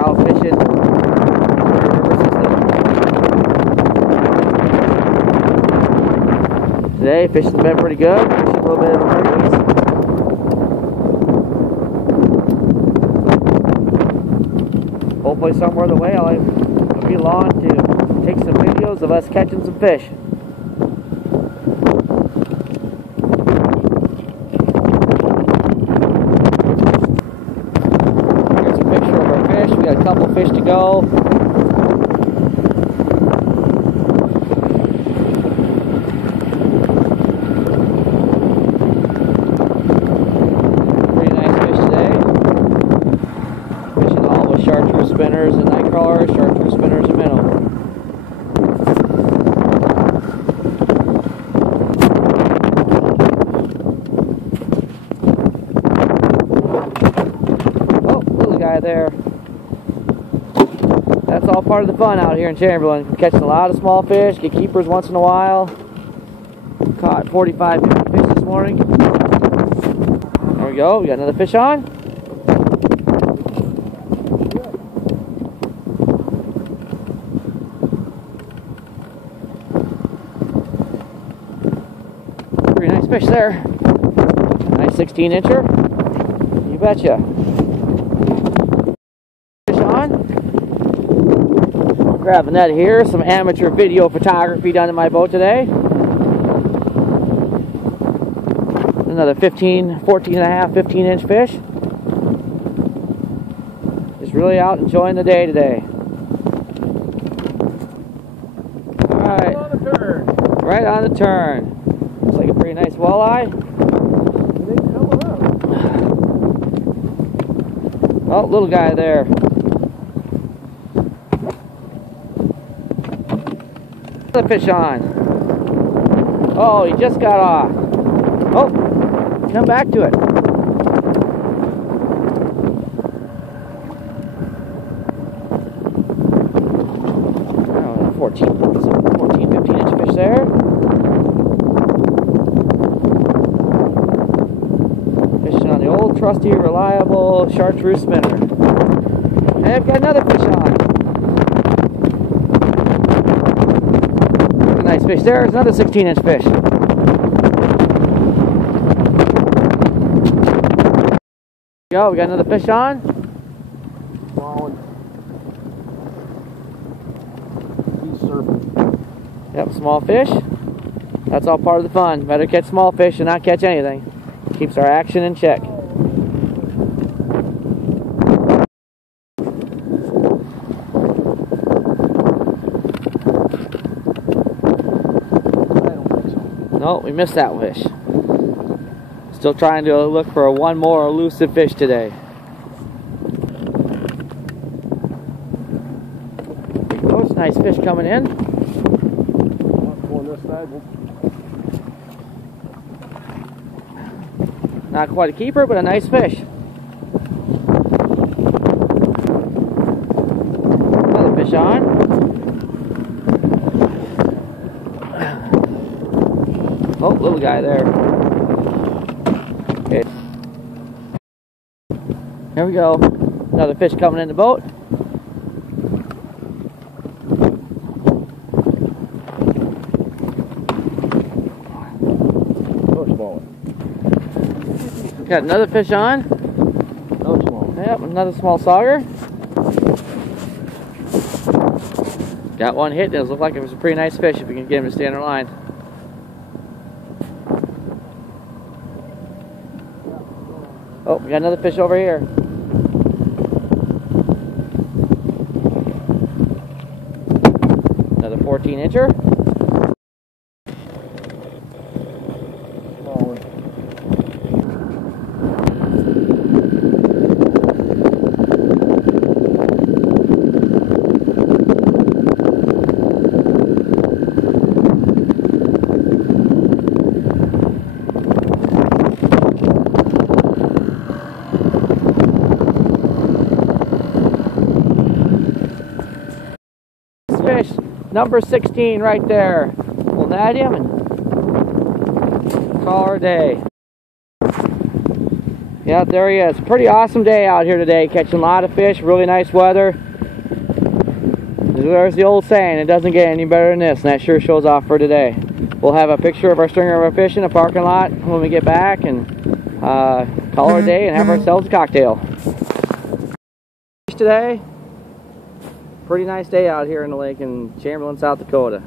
out fishing the river system. Today, fishing's been pretty good. Fishing a little bit of emergencies. Hopefully somewhere the way I'll be along to take some videos of us catching some fish. Here's a picture of our fish. We got a couple fish to go. Pretty nice fish today. Fishing all with chartreuse spinners and night crawlers, chartreuse spinners and minnow. There. That's all part of the fun out here in Chamberlain. Catching a lot of small fish, get keepers once in a while. Caught 45, 50 fish this morning. There we go, we got another fish on. Pretty nice fish there. Nice 16-incher. You betcha. Grab the net here, some amateur video photography done in my boat today. Another 14 and a half, 15-inch fish. Just really out enjoying the day today. Alright, right on the turn. Looks like a pretty nice walleye. Oh, little guy there. The fish on. Oh, he just got off. Oh, come back to it. Oh, 14, 15-inch fish there. Fishing on the old, trusty, reliable chartreuse spinner. And I've got another fish on. Nice fish. There's another 16-inch fish. There we go. We got another fish on. He's surfing. Yep, small fish. That's all part of the fun. Better catch small fish and not catch anything. Keeps our action in check. No, we missed that fish. Still trying to look for one more elusive fish today. Oh, it's a nice fish coming in. Not quite a keeper, but a nice fish. Another fish on. Oh, little guy there. Okay. Here we go. Another fish coming in the boat. Got another fish on. Another small. Yep, another small sauger. Got one hit. It does look like it was a pretty nice fish if we can get him to stay on our line. Oh, we got another fish over here. Another 14-incher. Fish, number 16 right there. We'll net him and call her a day. Yeah, there he is. Pretty awesome day out here today, catching a lot of fish, really nice weather. There's the old saying, it doesn't get any better than this, and that sure shows off for today. We'll have a picture of our stringer of our fish in the parking lot when we get back, and call our day and have ourselves a cocktail. Today, pretty nice day out here in the lake in Chamberlain, South Dakota.